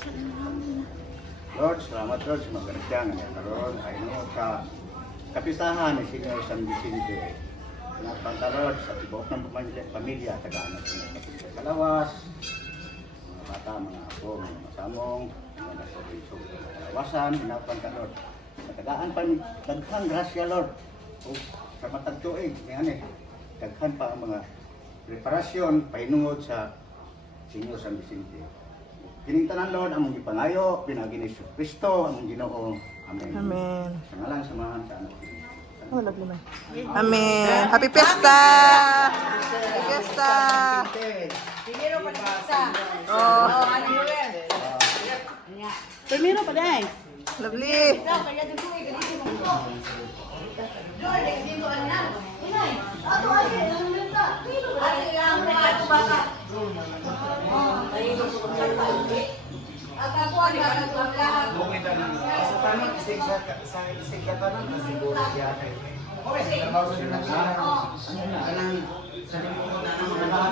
Lord, salamat Lord sa magandang karon ay no sa kapistahan ni Senyor San Vicente. Salamat Lord sa tibuok ng pamilya tagaan natin sa kalawas, mga bata, mga apo, mga masamong, mga nasa isog kalawasan, salamat Lord. Tagaan pa ni daghang grasya Lord. O sa matag tuig ni daghan pa ang mga preparasyon pahinungod sa Senyor San Vicente. Kining tanan Lord among gipangayo pinagi ni Kristo among Ginoo. Amen. Amen. Sa ngalan samahan sa anak. Oh, love naman. Amen. Happy Fiesta! Happy Fiesta! Primero pa na isa. Oh, Ano yun? Primero pa dahil. lovely. Kaya dito eh, ganito mo. Lord, nagdito ang nan. Inay, ato ay, ano yun ta? Ano yung ano baka? At ako ang nagkakaroon. Sa tanong, sa isig ka tanong, siguro siya kayo. Okay, trabaho siya na siya. Ano na? Sa limutan na mga